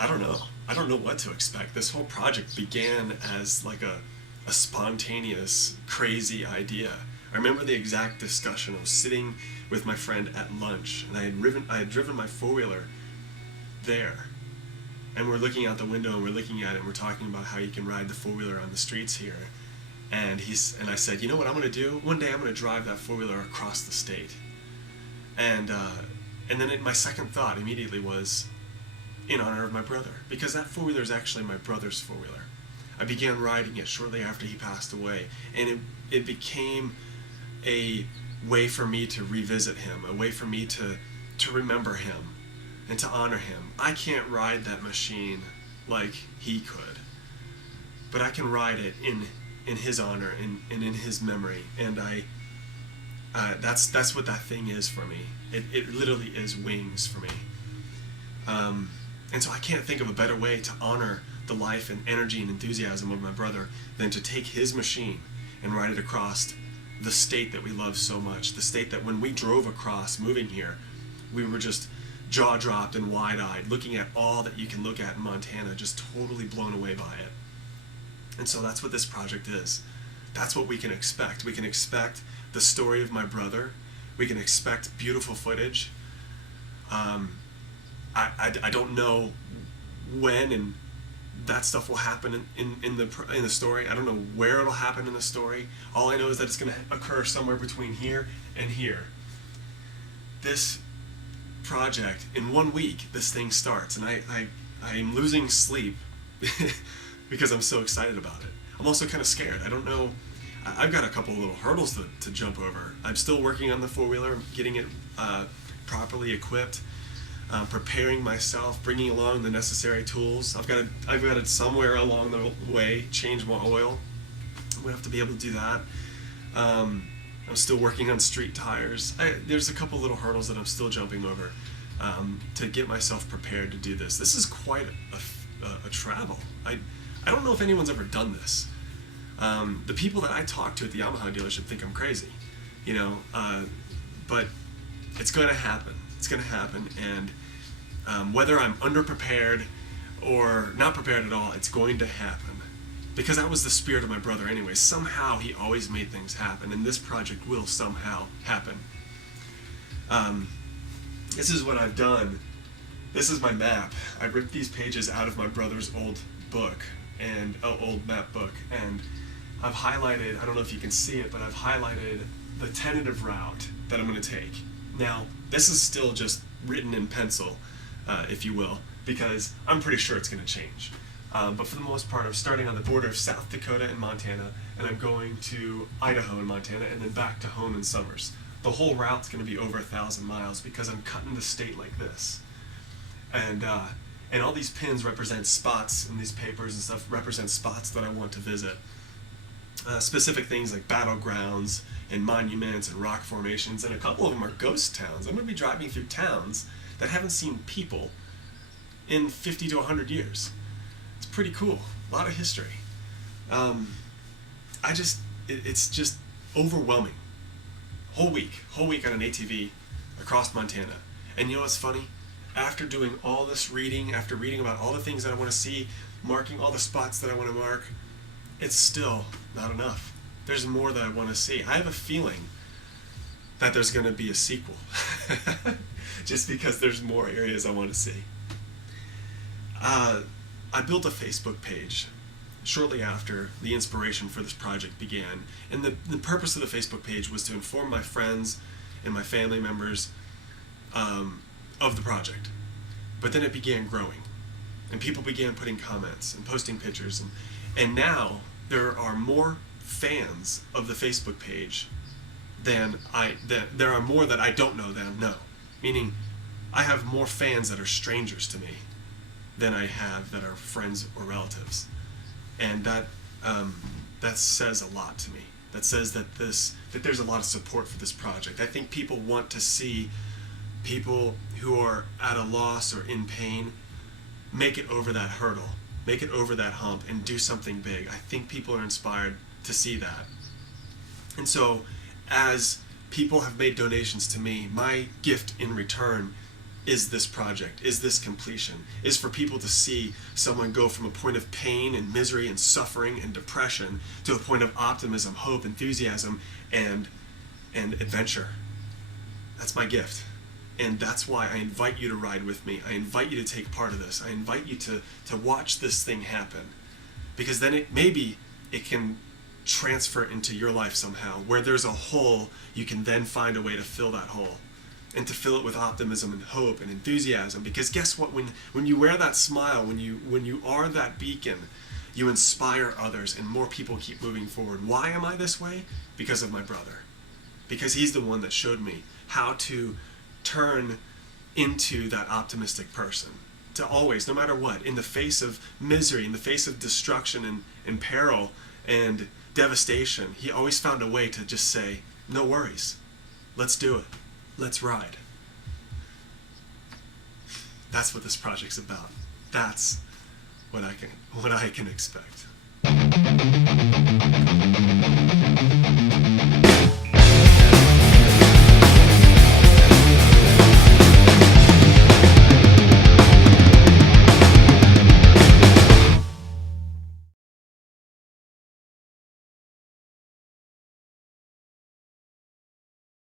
I don't know. I don't know what to expect. This whole project began as like a spontaneous, crazy idea. I remember the exact discussion. I was sitting with my friend at lunch, and I had driven my four-wheeler there, and we're looking out the window, and we're looking at it, and we're talking about how you can ride the four-wheeler on the streets here. And I said, you know what I'm going to do? One day I'm going to drive that four-wheeler across the state. And then my second thought immediately was in honor of my brother, because that four-wheeler is actually my brother's four-wheeler. I began riding it shortly after he passed away, and it became a way for me to revisit him, a way for me to remember him and to honor him. I can't ride that machine like he could, but I can ride it in his honor and in his memory, and that's what that thing is for me. It literally is wings for me. And so I can't think of a better way to honor the life and energy and enthusiasm of my brother than to take his machine and ride it across the state that we love so much, the state that when we drove across moving here, we were just jaw-dropped and wide-eyed, looking at all that you can look at in Montana, just totally blown away by it. And so that's what this project is. That's what we can expect. We can expect the story of my brother. We can expect beautiful footage. I don't know when and that stuff will happen in the story. I don't know where it'll happen in the story. All I know is that it's going to occur somewhere between here and here. This project, in 1 week, this thing starts, and I'm losing sleep because I'm so excited about it. I'm also kind of scared. I don't know. I've got a couple of little hurdles to jump over. I'm still working on the four-wheeler, getting it properly equipped, preparing myself, bringing along the necessary tools. I've got to somewhere along the way change my oil. I'm gonna have to be able to do that. I'm still working on street tires. There's a couple little hurdles that I'm still jumping over to get myself prepared to do this. This is quite a travel. I don't know if anyone's ever done this. The people that I talk to at the Yamaha dealership think I'm crazy, but it's going to happen. It's going to happen, and whether I'm underprepared or not prepared at all, it's going to happen. Because that was the spirit of my brother anyway. Somehow he always made things happen, and this project will somehow happen. This is what I've done. This is my map. I ripped these pages out of my brother's old book, and old map book, and I've highlighted, I don't know if you can see it, but I've highlighted the tentative route that I'm going to take. Now, this is still just written in pencil, if you will, because I'm pretty sure it's going to change. But for the most part, I'm starting on the border of South Dakota and Montana, and I'm going to Idaho and Montana, and then back to home in Summers. The whole route's going to be over 1,000 miles because I'm cutting the state like this. And all these pins represent spots, and these papers and stuff represent spots that I want to visit. Specific things like battlegrounds and monuments and rock formations, and a couple of them are ghost towns. I'm going to be driving through towns that haven't seen people in 50 to 100 years. It's pretty cool. A lot of history. It's just overwhelming. Whole week on an ATV across Montana. And you know what's funny? After doing all this reading, after reading about all the things that I want to see, marking all the spots that I want to mark, it's still not enough. There's more that I want to see. I have a feeling that there's going to be a sequel. Just because there's more areas I want to see. I built a Facebook page shortly after the inspiration for this project began. And the purpose of the Facebook page was to inform my friends and my family members of the project. But then it began growing. And people began putting comments and posting pictures. And now there are more fans of the Facebook page than there are more that I don't know than know. Meaning, I have more fans that are strangers to me than I have that are friends or relatives. And that says a lot to me. That says that there's a lot of support for this project. I think people want to see people who are at a loss or in pain make it over that hurdle, make it over that hump, and do something big. I think people are inspired to see that. And so, as people have made donations to me, my gift in return is this project, is this completion, is for people to see someone go from a point of pain and misery and suffering and depression to a point of optimism, hope, enthusiasm, and adventure. That's my gift. And that's why I invite you to ride with me. I invite you to take part of this. I invite you to watch this thing happen. Because then maybe it can transfer into your life somehow. Where there's a hole, you can then find a way to fill that hole. And to fill it with optimism and hope and enthusiasm. Because guess what? When you wear that smile, when you are that beacon, you inspire others and more people keep moving forward. Why am I this way? Because of my brother. Because he's the one that showed me how to turn into that optimistic person. To always, no matter what, in the face of misery, in the face of destruction and peril and devastation, he always found a way to just say, no worries, let's do it, let's ride. That's what this project's about. That's what I can expect.